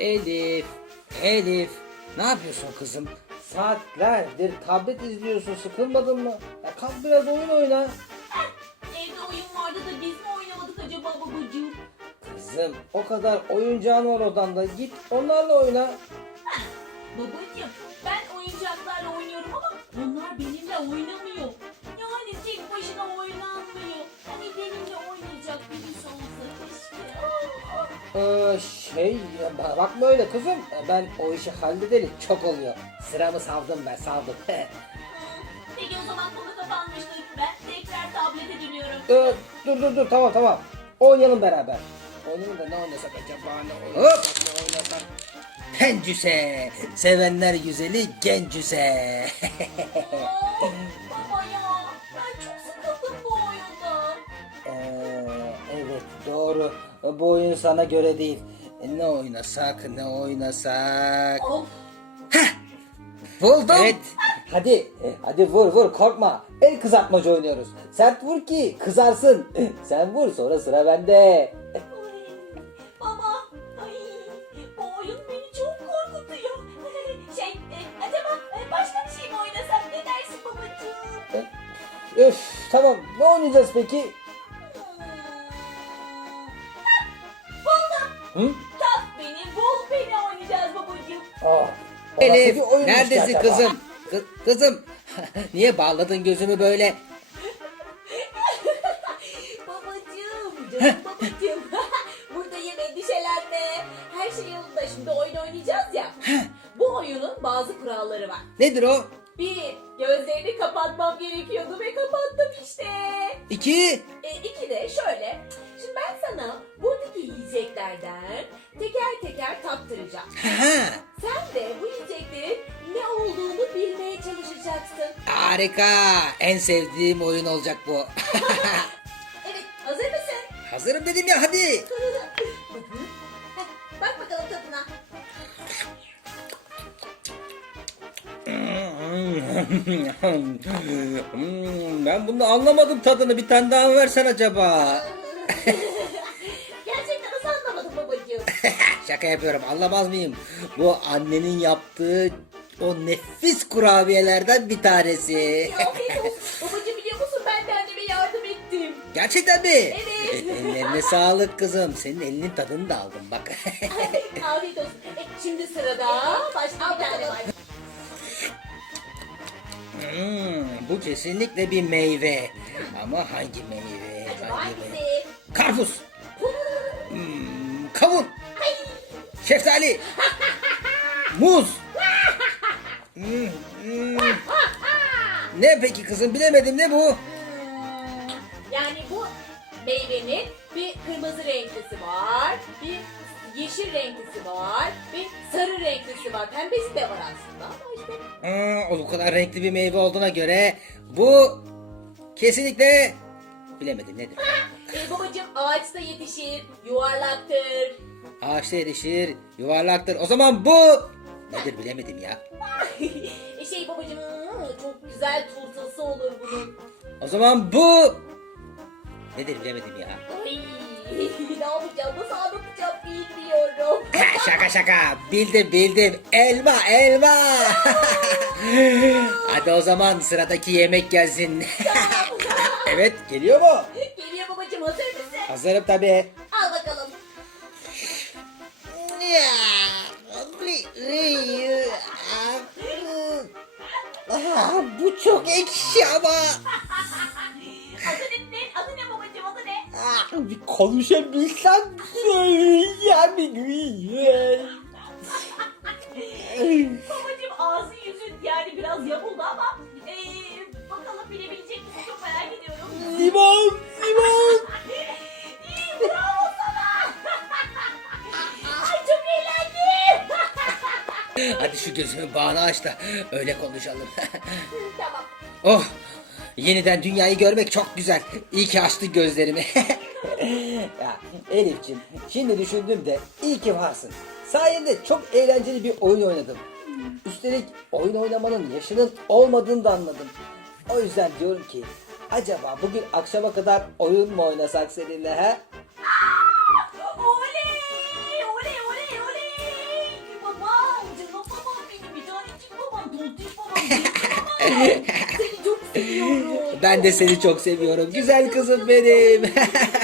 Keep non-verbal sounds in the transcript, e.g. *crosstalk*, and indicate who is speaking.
Speaker 1: Elif, Elif. Ne yapıyorsun kızım? Saatlerdir tablet izliyorsun. Sıkılmadın mı? Ya kalk biraz oyun oyna.
Speaker 2: Evde oyun vardı da biz mi oynamadık acaba babacığım?
Speaker 1: Kızım o kadar oyuncağın var odanda. Git onlarla oyna.
Speaker 2: Babacığım ben oyuncaklarla oynuyorum ama onlar benimle oynamıyor.
Speaker 1: Ee, şey ba- bakma öyle kızım. Ben o işi hallederim. Çok oluyor. Sıramı savdım ben savdım.
Speaker 2: Peki o zaman konu kapanmıştır. Ben tekrar tablete dönüyorum.
Speaker 1: Ee, dur dur dur tamam tamam. Oynayalım beraber. Oynayalım da ne oynasak acaba ne? Hop ne oynasak? Pencüse. Sevenler güzeli gencüse. *laughs*
Speaker 2: Bu
Speaker 1: oyun sana göre değil. E, Ne oynasak ne oynasak?
Speaker 2: Of
Speaker 1: Buldum. Evet. Hadi, e, hadi vur vur korkma. El kızartmacı oynuyoruz. Sert vur ki kızarsın. *laughs* Sen vur sonra sıra bende.
Speaker 2: Baba, ay, bu oyun beni çok korkutuyor. *laughs* Şey, e, acaba başka bir şey mi oynasak ne dersin babacığım?
Speaker 1: Öf tamam ne oynayacağız peki? Hı?
Speaker 2: Tap beni, bul beni oynayacağız babacığım.
Speaker 1: Aa, nasıl
Speaker 3: Elif neredesin
Speaker 1: acaba?
Speaker 3: kızım? Kı- kızım *laughs* niye bağladın gözümü böyle? *laughs*
Speaker 2: babacığım, canım babacığım. *laughs* Buradayım endişelenme. Her şey yolunda şimdi oyun oynayacağız ya. bu oyunun bazı kuralları var.
Speaker 3: Nedir o?
Speaker 2: Bir, gözlerini kapatmam gerekiyordu ve kapattım işte.
Speaker 3: İki.
Speaker 2: E, iki de şöyle. Yiyeceklerden teker teker tattıracağım. Sen de bu yiyeceklerin ne olduğunu bilmeye çalışacaksın.
Speaker 3: harika. En sevdiğim oyun olacak bu. *laughs*
Speaker 2: Evet, hazır mısın?
Speaker 3: Hazırım dedim ya hadi.
Speaker 2: Bak bakalım tadına.
Speaker 3: Hmm, ben bunu anlamadım tadını. Bir tane daha versen acaba? *laughs* Şaka yapıyorum. Anlamaz mıyım? Bu annenin yaptığı o nefis kurabiyelerden bir tanesi.
Speaker 2: Afiyet olsun. Babacığım biliyor musun ben de anneme yardım ettim.
Speaker 3: Gerçekten mi?
Speaker 2: Evet.
Speaker 3: Ellerine sağlık kızım. Senin elinin tadını da aldım bak. *laughs*
Speaker 2: Afiyet olsun. E, şimdi sırada başka bir tane var.
Speaker 3: Hmm, bu kesinlikle bir meyve. Ama hangi meyve?
Speaker 2: Acaba
Speaker 3: Hangi meyve?
Speaker 2: hangisi?
Speaker 3: Karpuz. *laughs* Hmm. Şeftali. Muz. Hmm, hmm. Ne peki kızım bilemedim ne bu?
Speaker 2: Hmm, Yani bu meyvenin bir kırmızı renklisi var, bir yeşil renklisi var, bir sarı renklisi var. Pembesi de var aslında ama işte.
Speaker 3: Hmm, o kadar renkli bir meyve olduğuna göre bu kesinlikle bilemedim nedir? *laughs*
Speaker 2: E, babacığım ağaçta yetişir, yuvarlaktır.
Speaker 3: Ağaçta erişir, yuvarlaktır. O zaman bu nedir bilemedim ya.
Speaker 2: şey babacığım çok güzel turtası olur bunun.
Speaker 3: O zaman bu nedir bilemedim ya.
Speaker 2: Ay, ne yapacağım, nasıl anlatacağım bilmiyorum. *laughs*
Speaker 3: şaka şaka bildim bildim elma elma. *laughs* Hadi o zaman sıradaki yemek gelsin. *laughs* evet geliyor mu?
Speaker 2: Geliyor babacığım hazır mısın?
Speaker 3: Hazırım tabi.
Speaker 2: Bakalım.
Speaker 3: bu çok ekşi ama.
Speaker 2: Adı ne? ne? Adı ne babacığım adı ne?
Speaker 3: Ah, bir konuşabilsem söyleyeceğim. *laughs*
Speaker 2: Babacığım ağzı yüzün yani biraz yamuldu ama
Speaker 3: Hadi şu gözümün bağını aç da öyle konuşalım. *laughs*
Speaker 2: tamam.
Speaker 3: oh, yeniden dünyayı görmek çok güzel. İyi ki açtın gözlerimi. *laughs*
Speaker 1: Ya Elif'ciğim şimdi düşündüm de iyi ki varsın. Sayende çok eğlenceli bir oyun oynadım. Üstelik oyun oynamanın yaşının olmadığını da anladım. O yüzden diyorum ki acaba bugün akşama kadar oyun mu oynasak seninle ha?
Speaker 3: Ben de seni çok seviyorum. Güzel kızım benim. *laughs*